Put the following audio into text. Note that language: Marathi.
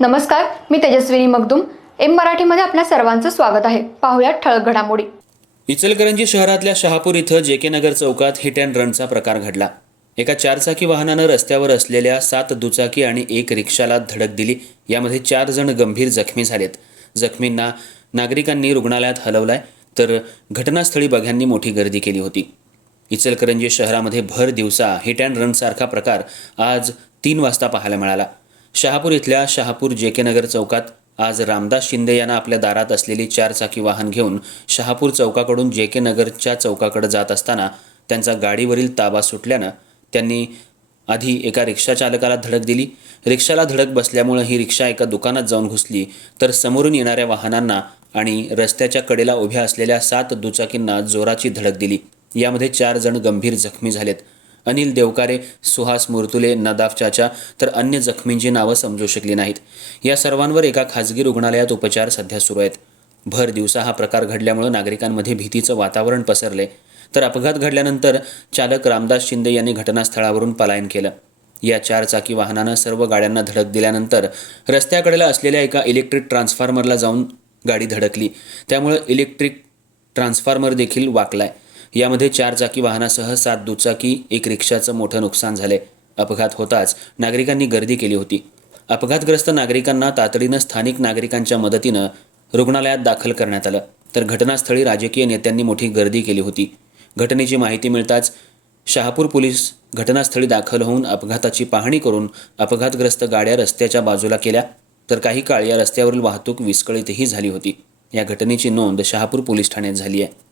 नमस्कार मी तेजस्विनी मगदुम. एम मराठीमध्ये आपल्या सर्वांचं स्वागत आहे. पाहुयात ठळक घडामोडी. इचलकरंजी शहरातल्या शहापूर इथं जे के नगर चौकात हिट अँड रनचा प्रकार घडला. एका चारचाकी वाहनानं रस्त्यावर असलेल्या सात दुचाकी आणि एक रिक्षाला धडक दिली. यामध्ये चार जण गंभीर जखमी झालेत. जखमींना नागरिकांनी रुग्णालयात हलवलाय तर घटनास्थळी बघ्यांनी मोठी गर्दी केली होती. इचलकरंजी शहरामध्ये भर दिवसा हिट अँड रनसारखा प्रकार आज तीन वाजता पाहायला मिळाला. शहापूर इथल्या शहापूर जे के नगर चौकात आज रामदास शिंदे यांना आपल्या दारात असलेली चारचाकी वाहन घेऊन शहापूर चौकाकडून जे के नगरच्या चौकाकडे जात असताना त्यांचा गाडीवरील ताबा सुटल्यानं त्यांनी आधी एका रिक्षा चालकाला धडक दिली. रिक्षाला धडक बसल्यामुळं ही रिक्षा एका दुकानात जाऊन घुसली. तर समोरून येणाऱ्या वाहनांना आणि रस्त्याच्या कडेला उभ्या असलेल्या सात दुचाकींना जोराची धडक दिली. यामध्ये चार जण गंभीर जखमी झालेत. अनिल देवकारे सुहास मुर्तुले नदाफ चाचा तर अन्य जखमींची नावं समजू शकली नाहीत. या सर्वांवर एका खाजगी रुग्णालयात उपचार सध्या सुरू आहेत. भर दिवसा हा प्रकार घडल्यामुळे नागरिकांमध्ये भीतीचं वातावरण पसरले. तर अपघात घडल्यानंतर चालक रामदास शिंदे यांनी घटनास्थळावरून पलायन केलं. या चारचाकी वाहनानं सर्व गाड्यांना धडक दिल्यानंतर रस्त्याकडेला असलेल्या एका इलेक्ट्रिक ट्रान्सफॉर्मरला जाऊन गाडी धडकली. त्यामुळे इलेक्ट्रिक ट्रान्सफॉर्मर देखील वाकलाय. यामध्ये चार चाकी वाहनासह सात दुचाकी एक रिक्षाचं मोठं नुकसान झाले. अपघात होताच नागरिकांनी गर्दी केली होती. अपघातग्रस्त नागरिकांना तातडीनं स्थानिक नागरिकांच्या मदतीनं रुग्णालयात दाखल करण्यात आलं. तर घटनास्थळी राजकीय नेत्यांनी मोठी गर्दी केली होती. घटनेची माहिती मिळताच शहापूर पोलीस घटनास्थळी दाखल होऊन अपघाताची पाहणी करून अपघातग्रस्त गाड्या रस्त्याच्या बाजूला केल्या. तर काही काळ या रस्त्यावरील वाहतूक विस्कळीतही झाली होती. या घटनेची नोंद शहापूर पोलीस ठाण्यात झाली आहे.